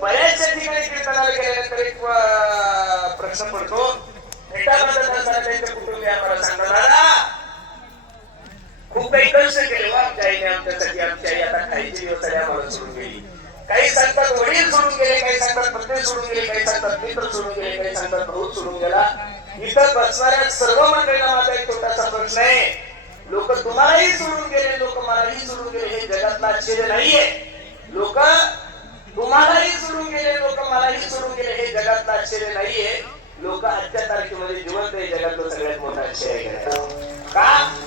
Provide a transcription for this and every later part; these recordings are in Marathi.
बऱ्याचशा ठिकाणी कीर्तनाला गेल्यानंतर एक प्रश्न पडतो. त्यांच्या खूप काही कष्ट केले आमच्यासाठी आमच्या आई आता खायची व्यवस्था आम्हाला सोडून गेली. काही सांगतात वडील सोडून गेले काही सांगतात पत्नी सोडून गेले काही सांगतात मित्र सोडून गेले काही सांगतात भाऊ सोडून गेला. इथं बसणाऱ्या सर्व मंडळीला माझा एक छोटासा प्रश्न आहे. लोक तुम्हालाही सोडून गेले लोक आश्चर्य नाहीये. लोक तुम्हालाही सोडून गेले लोक मलाही सोडून गेले हे जगातलं आश्चर्य नाहीये. लोक आजच्या तारखेमध्ये जिवंत हे जगातलं सगळ्यात मोठं आश्चर्य का?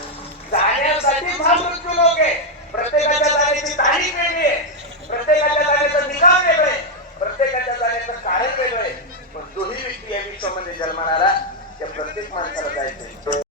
जाण्यासाठी हा मृत्यू लोक आहे. प्रत्येकाच्या जाण्याची तारीख वेगळी आहे. प्रत्येकाच्या जाण्याचा निकाल वेगळा आहे. प्रत्येकाच्या जाण्याचं कारण वेगळं आहे. पण दोन्ही व्यक्ती या विश्वामध्ये जन्मणारा त्या प्रत्येक माणसाला जायचंय.